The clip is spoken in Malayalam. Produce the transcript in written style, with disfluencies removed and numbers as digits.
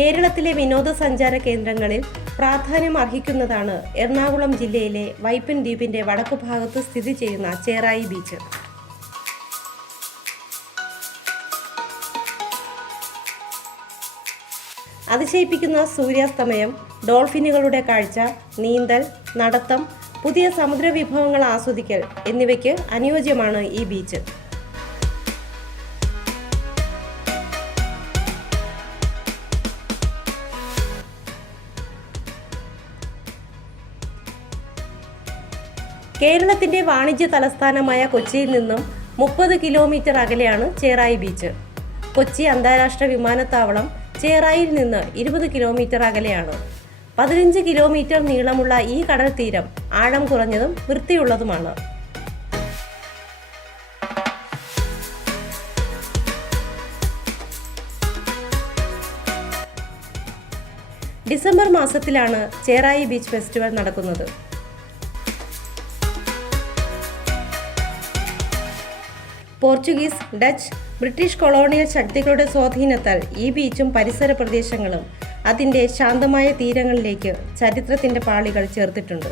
കേരളത്തിലെ വിനോദസഞ്ചാര കേന്ദ്രങ്ങളിൽ പ്രാധാന്യം അർഹിക്കുന്നതാണ് എറണാകുളം ജില്ലയിലെ വൈപ്പിൻ ദ്വീപിന്റെ വടക്കുഭാഗത്ത് സ്ഥിതി ചെയ്യുന്ന ചേറായി ബീച്ച്. അതിശയിപ്പിക്കുന്ന സൂര്യാസ്തമയം, ഡോൾഫിനുകളുടെ കാഴ്ച, നീന്തൽ, നടത്തം, പുതിയ സമുദ്ര വിഭവങ്ങൾ ആസ്വദിക്കൽ എന്നിവയ്ക്ക് അനുയോജ്യമാണ് ഈ ബീച്ച്. കേരളത്തിന്റെ വാണിജ്യ തലസ്ഥാനമായ കൊച്ചിയിൽ നിന്നും 30 കിലോമീറ്റർ അകലെയാണ് ചേറായി ബീച്ച്. കൊച്ചി അന്താരാഷ്ട്ര വിമാനത്താവളം ചേറായിൽ നിന്ന് 20 കിലോമീറ്റർ അകലെയാണ്. 15 കിലോമീറ്റർ നീളമുള്ള ഈ കടൽ തീരം ആഴം കുറഞ്ഞതും വൃത്തിയുള്ളതുമാണ്. ഡിസംബർ മാസത്തിലാണ് ചേറായി ബീച്ച് ഫെസ്റ്റിവൽ നടക്കുന്നത്. പോർച്ചുഗീസ്, ഡച്ച്, ബ്രിട്ടീഷ് കൊളോണിയൽ ശക്തികളുടെ സ്വാധീനത്താൽ ഈ ബീച്ചും പരിസര പ്രദേശങ്ങളും അതിൻ്റെ ശാന്തമായ തീരങ്ങളിലേക്ക് ചരിത്രത്തിൻ്റെ പാളികൾ ചേർത്തിട്ടുണ്ട്.